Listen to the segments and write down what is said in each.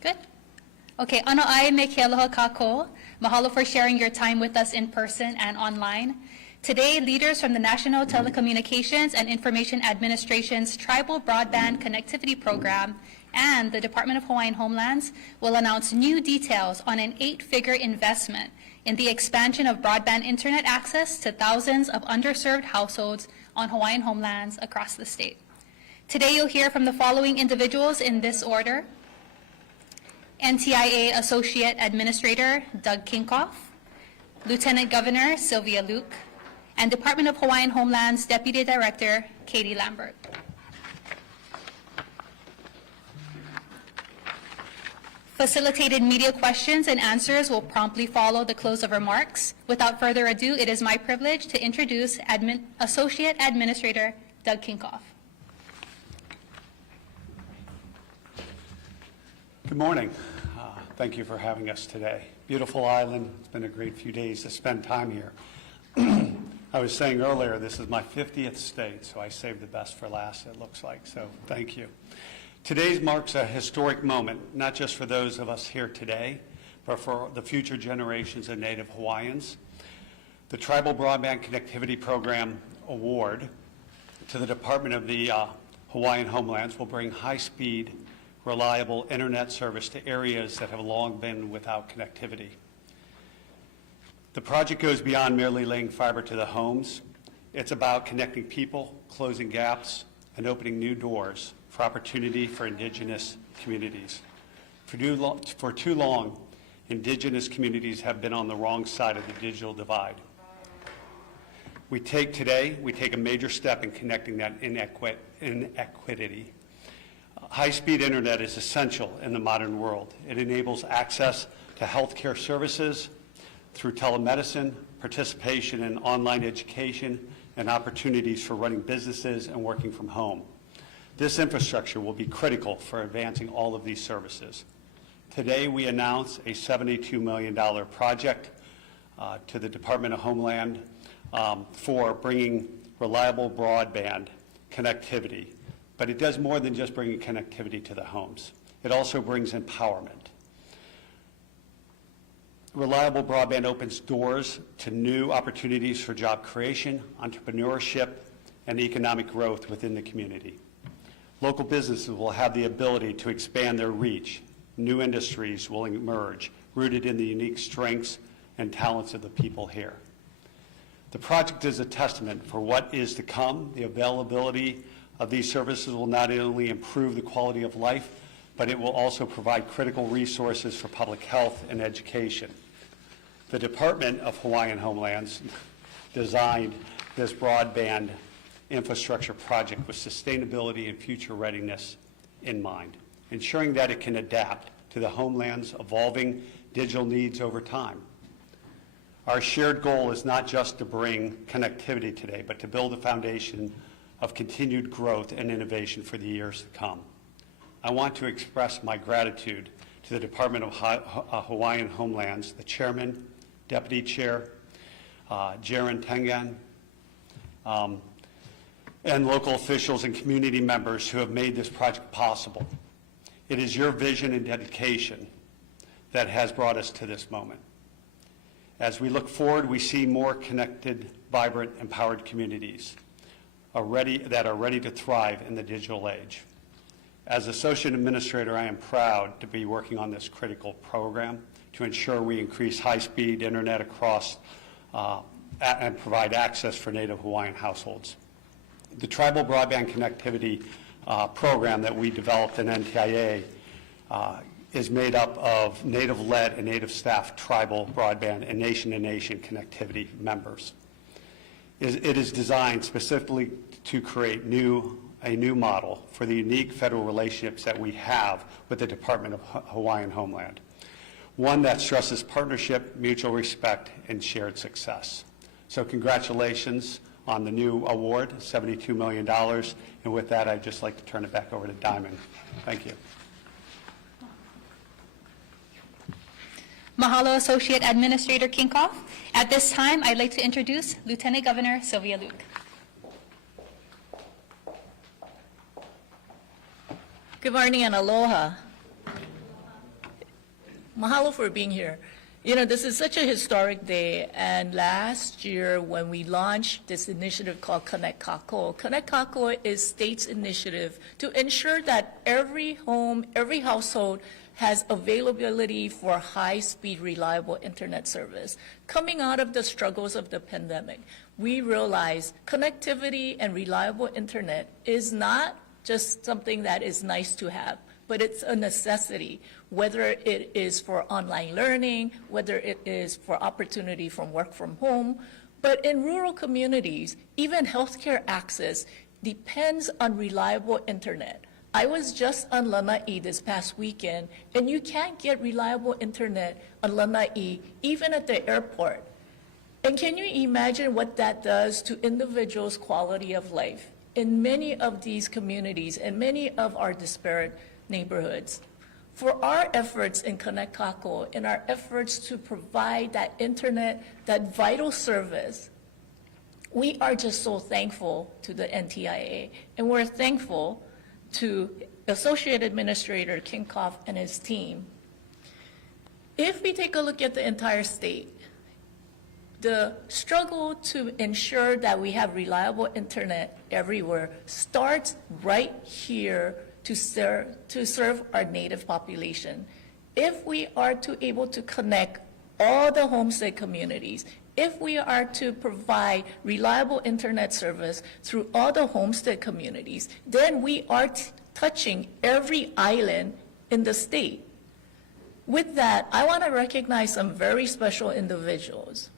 Good. Okay, ano ai me ke aloha kako. Mahalo for sharing your time with us in person and online. Today, leaders from the National Telecommunications and Information Administration's Tribal Broadband Connectivity Program and the Department of Hawaiian Homelands will announce new details on an 8-figure investment in the expansion of broadband internet access to thousands of underserved households on Hawaiian homelands across the state. Today, you'll hear from the following individuals in this order: NTIA Associate Administrator Doug Kinkoff, Lieutenant Governor Sylvia Luke, and Department of Hawaiian Homelands Deputy Director Katie Lambert. Facilitated media questions and answers will promptly follow the close of remarks. Without further ado, it is my privilege to introduce Associate Administrator Doug Kinkoff. Good morning. Thank you for having us today. Beautiful island. It's been a great few days to spend time here. I was saying earlier, this is my 50th state, so I saved the best for last, it looks like, so thank you. Today marks a historic moment, not just for those of us here today, but for the future generations of Native Hawaiians. The Tribal Broadband Connectivity Program Award to the Department of the Hawaiian Homelands will bring high-speed, reliable internet service to areas that have long been without connectivity. The project goes beyond merely laying fiber to the homes. It's about connecting people, closing gaps, and opening new doors for opportunity for Indigenous communities. For too long, Indigenous communities have been on the wrong side of the digital divide. Today, we take a major step in connecting that inequity. High-speed internet is essential in the modern world. It enables access to healthcare services through telemedicine, participation in online education, and opportunities for running businesses and working from home. This infrastructure will be critical for advancing all of these services. Today, we announce a $72 million project to the Department of Homeland for bringing reliable broadband connectivity. But it does more than just bringing connectivity to the homes. It also brings empowerment. Reliable broadband opens doors to new opportunities for job creation, entrepreneurship, and economic growth within the community. Local businesses will have the ability to expand their reach. New industries will emerge, rooted in the unique strengths and talents of the people here. The project is a testament for what is to come. The availability of these services will not only improve the quality of life, but it will also provide critical resources for public health and education. The Department of Hawaiian Homelands designed this broadband infrastructure project with sustainability and future readiness in mind, ensuring that it can adapt to the homeland's evolving digital needs over time. Our shared goal is not just to bring connectivity today, but to build a foundation of continued growth and innovation for the years to come. I want to express my gratitude to the Department of Hawaiian Homelands, the Chairman, Deputy Chair, Jaren Tengan, and local officials and community members who have made this project possible. It is your vision and dedication that has brought us to this moment. As we look forward, we see more connected, vibrant, empowered communities that are ready to thrive in the digital age. As Associate Administrator, I am proud to be working on this critical program to ensure we increase high-speed internet across and provide access for Native Hawaiian households. The Tribal Broadband Connectivity program that we developed in NTIA is made up of Native-led and Native-staffed tribal broadband and nation-to-nation connectivity members. It is designed specifically to create a new model for the unique federal relationships that we have with the Department of Hawaiian Homeland, one that stresses partnership, mutual respect, and shared success. So congratulations on the new award, $72 million. And with that, I'd just like to turn it back over to Diamond. Thank you. Mahalo, Associate Administrator Kinkoff. At this time, I'd like to introduce Lieutenant Governor Sylvia Luke. Good morning and aloha. Mahalo for being here. You know, this is such a historic day, and last year when we launched this initiative called Connect Kako is state's initiative to ensure that every home, every household has availability for high-speed, reliable internet service. Coming out of the struggles of the pandemic, we realized connectivity and reliable internet is not just something that is nice to have, but it's a necessity, whether it is for online learning, whether it is for opportunity from work from home. But in rural communities, even healthcare access depends on reliable internet. I was just on Lanai this past weekend, and you can't get reliable internet on Lanai, even at the airport. And can you imagine what that does to individuals' quality of life in many of these communities and many of our disparate neighborhoods? For our efforts in Connect Kako and our efforts to provide that internet, that vital service, we are just so thankful to the NTIA, and we're thankful to Associate Administrator Kinkoff and his team. If we take a look at the entire state, the struggle to ensure that we have reliable internet everywhere starts right here to serve our native population. If we are able to connect all the homestead communities, if we are to provide reliable internet service through all the homestead communities, then we are touching every island in the state. With that, I want to recognize some very special individuals.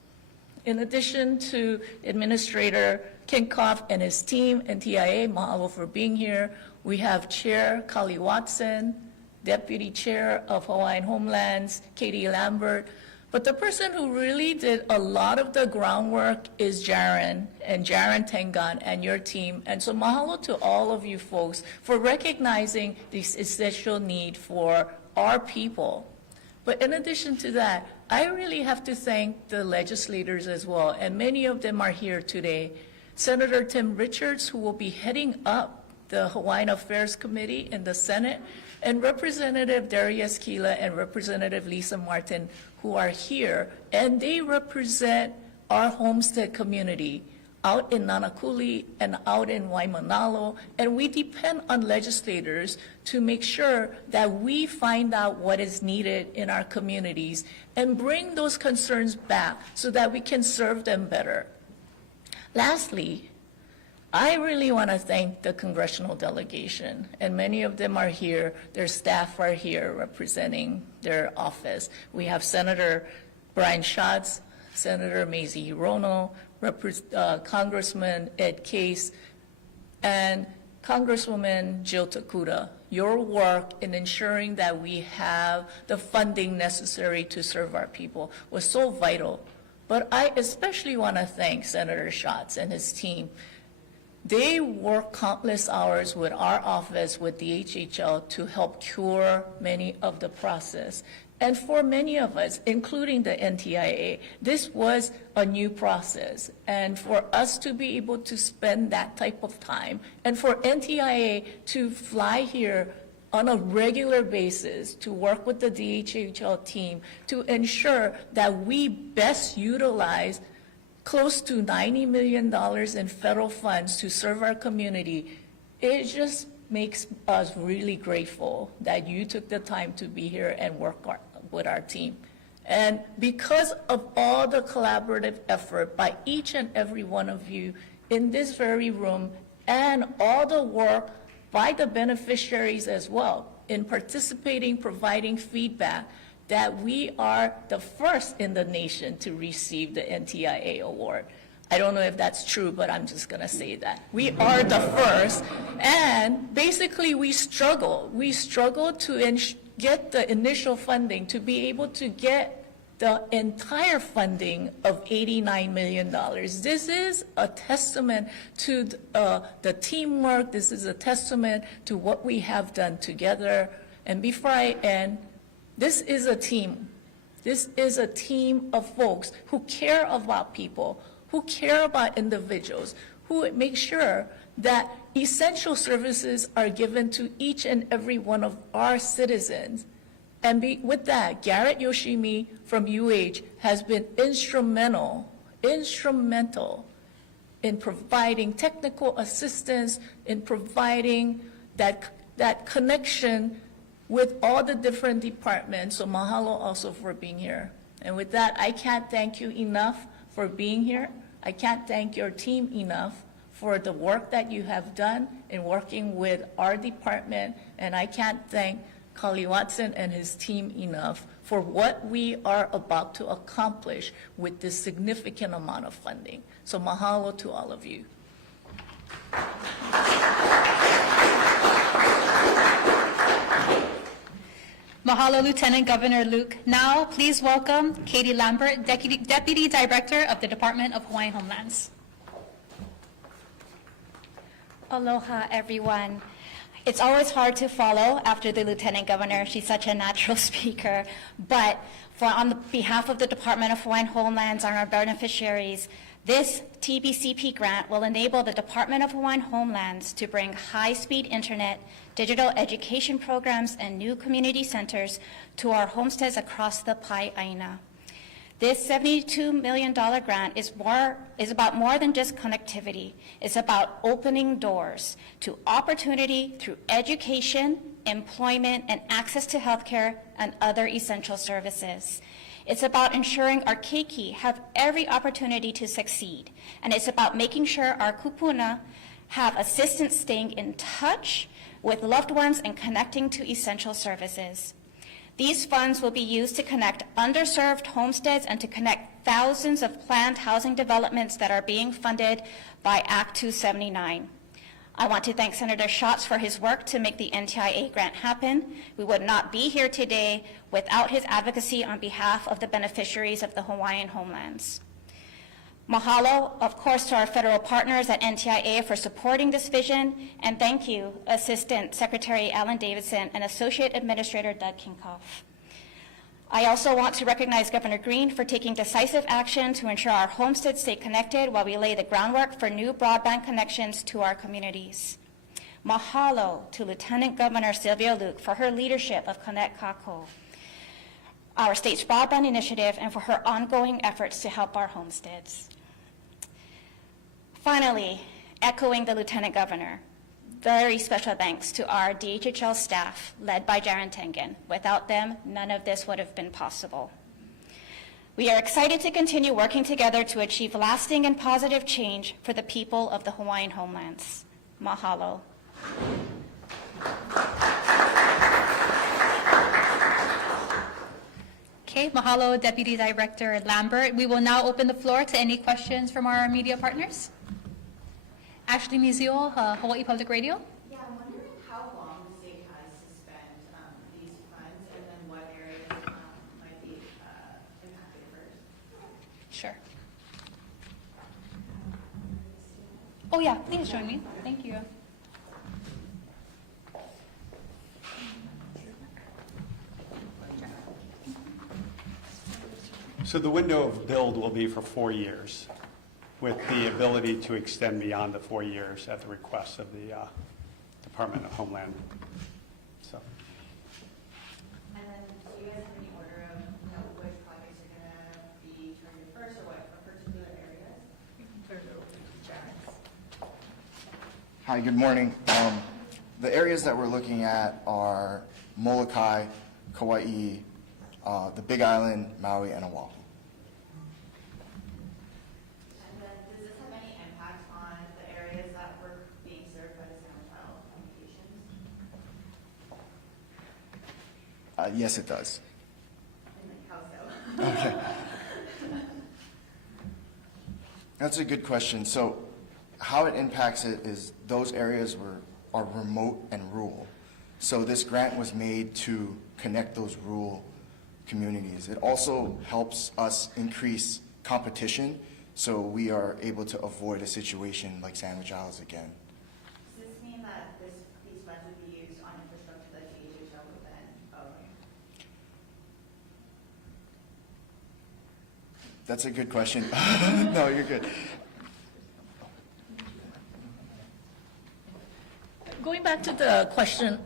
In addition to Administrator Kinkoff and his team, NTIA, mahalo for being here, we have Chair Kali Watson, Deputy Chair of Hawaiian Homelands, Katie Lambert. But the person who really did a lot of the groundwork is Jaren Tengan and your team. And so mahalo to all of you folks for recognizing this essential need for our people. But in addition to that, I really have to thank the legislators as well, and many of them are here today. Senator Tim Richards, who will be heading up the Hawaiian Affairs Committee in the Senate, and Representative Darius Kila and Representative Lisa Martin, who are here, and they represent our homestead community out in Nanakuli and out in Waimanalo, and we depend on legislators to make sure that we find out what is needed in our communities and bring those concerns back so that we can serve them better. Lastly, I really want to thank the congressional delegation, and many of them are here. Their staff are here representing their office. We have Senator Brian Schatz, Senator Mazie Hirono, Congressman Ed Case, and Congresswoman Jill Takuda. Your work in ensuring that we have the funding necessary to serve our people was so vital. But I especially want to thank Senator Schatz and his team. They work countless hours with our office, with the HHL, to help cure many of the process. And for many of us, including the NTIA, this was a new process. And for us to be able to spend that type of time, and for NTIA to fly here on a regular basis to work with the DHHL team to ensure that we best utilize close to $90 million in federal funds to serve our community, it just makes us really grateful that you took the time to be here and work with our team. And because of all the collaborative effort by each and every one of you in this very room, and all the work by the beneficiaries as well in participating, providing feedback, that we are the first in the nation to receive the NTIA award. I don't know if that's true, but I'm just going to say that. We are the first, and basically we struggle. We struggle to get the initial funding to be able to get the entire funding of $89 million. This is a testament to the teamwork. This is a testament to what we have done together. And before I end, this is a team. This is a team of folks who care about people, who care about individuals, who make sure that essential services are given to each and every one of our citizens. And with that, Garrett Yoshimi from UH has been instrumental in providing technical assistance, in providing that connection with all the different departments. So mahalo also for being here. And with that, I can't thank you enough for being here. I can't thank your team enough for the work that you have done in working with our department. And I can't thank Kali Watson and his team enough for what we are about to accomplish with this significant amount of funding. So mahalo to all of you. Mahalo, Lieutenant Governor Luke. Now, please welcome Katie Lambert, Deputy Director of the Department of Hawaiian Homelands. Aloha, everyone. It's always hard to follow after the Lieutenant Governor. She's such a natural speaker. But on behalf of the Department of Hawaiian Homelands and our beneficiaries, this TBCP grant will enable the Department of Hawaiian Homelands to bring high-speed internet, digital education programs, and new community centers to our homesteads across the Pai'aina. This $72 million grant is about more than just connectivity. It's about opening doors to opportunity through education, employment, and access to healthcare and other essential services. It's about ensuring our keiki have every opportunity to succeed. And it's about making sure our kupuna have assistance staying in touch with loved ones and connecting to essential services. These funds will be used to connect underserved homesteads and to connect thousands of planned housing developments that are being funded by Act 279. I want to thank Senator Schatz for his work to make the NTIA grant happen. We would not be here today without his advocacy on behalf of the beneficiaries of the Hawaiian homelands. Mahalo, of course, to our federal partners at NTIA for supporting this vision, and thank you, Assistant Secretary Alan Davidson and Associate Administrator Doug Kinkoff. I also want to recognize Governor Green for taking decisive action to ensure our homesteads stay connected while we lay the groundwork for new broadband connections to our communities. Mahalo to Lieutenant Governor Sylvia Luke for her leadership of Connect Kako, our state's broadband initiative, and for her ongoing efforts to help our homesteads. Finally, echoing the Lieutenant Governor, very special thanks to our DHHL staff led by Jaron Tengen. Without them, none of this would have been possible. We are excited to continue working together to achieve lasting and positive change for the people of the Hawaiian homelands. Mahalo. Okay, mahalo, Deputy Director Lambert. We will now open the floor to any questions from our media partners. Ashley Mizio, Hawaii Public Radio. Yeah, I'm wondering how long the state has to spend these funds, and then what areas might be impacted first. Sure. Oh yeah, please join me. Thank you. So the window of build will be for 4 years, with the ability to extend beyond the 4 years at the request of the Department of Homeland. So, And then, do you guys have any order of which projects are going to be targeted first, or what particular areas? Turn it over to Jared. Hi, good morning. The areas that we're looking at are Molokai, Kauai, the Big Island, Maui, and Oahu. And then, does this have any impact on the areas that were being served by the telecommunications? Yes, it does. And like how so? Okay. That's a good question. So how it impacts it is those areas are remote and rural. So this grant was made to connect those rural communities. It also helps us increase competition, so we are able to avoid a situation like Sandwich Isles again. Does this mean that these funds would be used on infrastructure that DHHL would then own? That's a good question. No, you're good. Going going back to the question,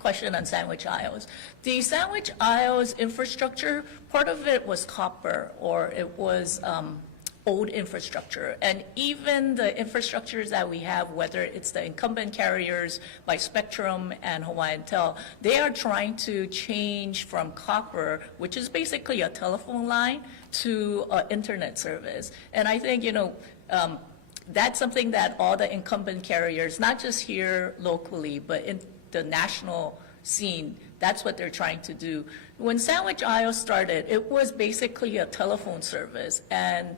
question on sandwich aisles. The sandwich aisles infrastructure, part of it was copper, or it was old infrastructure. And even the infrastructures that we have, whether it's the incumbent carriers by Spectrum and Hawaiian Tel, they are trying to change from copper, which is basically a telephone line, to internet service. And I think, that's something that all the incumbent carriers, not just here locally, but in the national scene, that's what they're trying to do. When Sandwich Isle started, it was basically a telephone service. And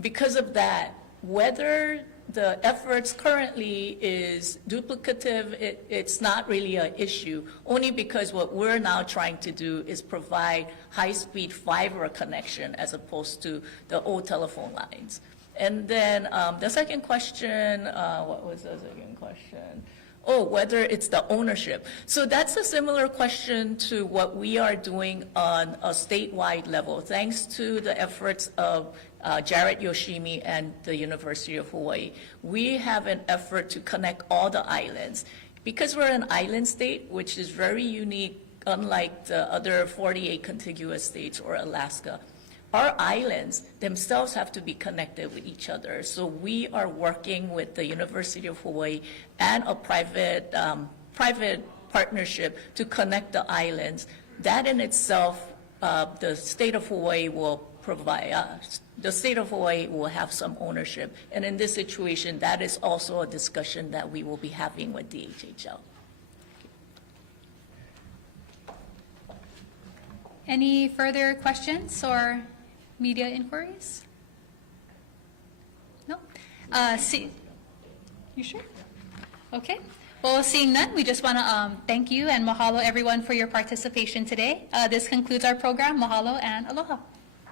because of that, whether the efforts currently is duplicative, it's not really an issue, only because what we're now trying to do is provide high-speed fiber connection as opposed to the old telephone lines. And then the second question, what was the second question? Oh, whether it's the ownership. So that's a similar question to what we are doing on a statewide level, thanks to the efforts of Jared Yoshimi and the University of Hawaii. We have an effort to connect all the islands. Because we're an island state, which is very unique, unlike the other 48 contiguous states or Alaska, our islands themselves have to be connected with each other. So we are working with the University of Hawaii and a private partnership to connect the islands. That in itself, the state of Hawaii will provide, the state of Hawaii will have some ownership. And in this situation, that is also a discussion that we will be having with DHHL. Any further questions or media inquiries? No? You sure? Okay. Well, seeing none, we just want to thank you and mahalo everyone for your participation today. This concludes our program. Mahalo and aloha.